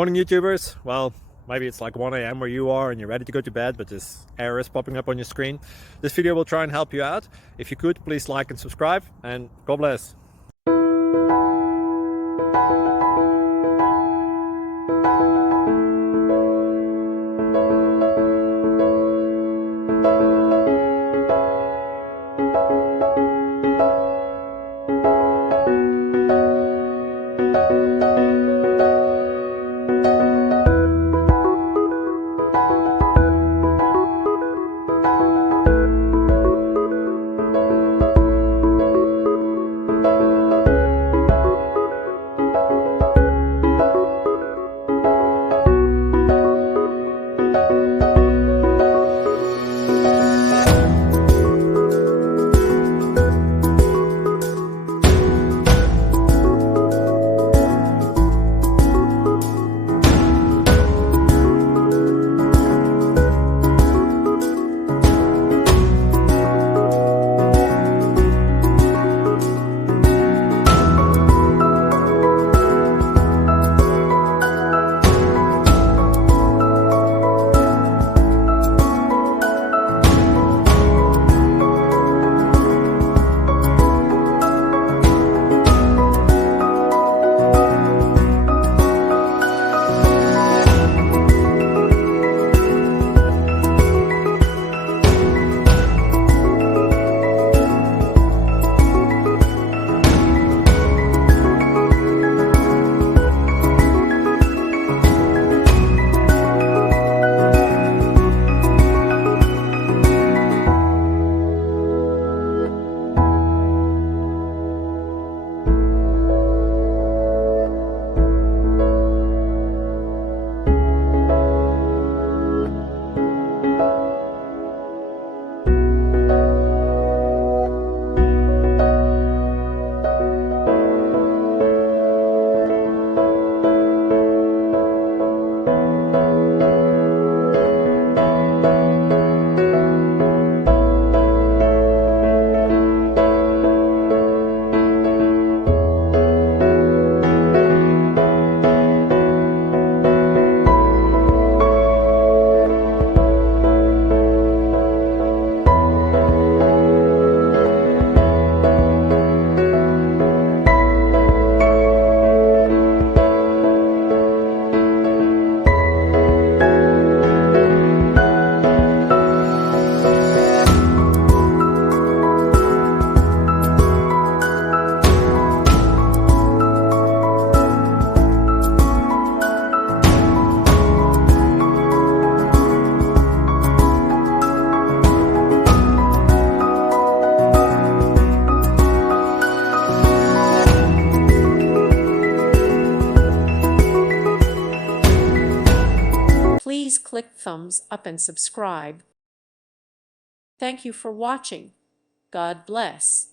Morning YouTubers. Well, maybe it's like 1 a.m. where you are and you're ready to go to bed, but this error is popping up on your screen. This video will try and help you out. If you could, please like and subscribe, and God bless. Please click thumbs up and subscribe. Thank you for watching. God bless.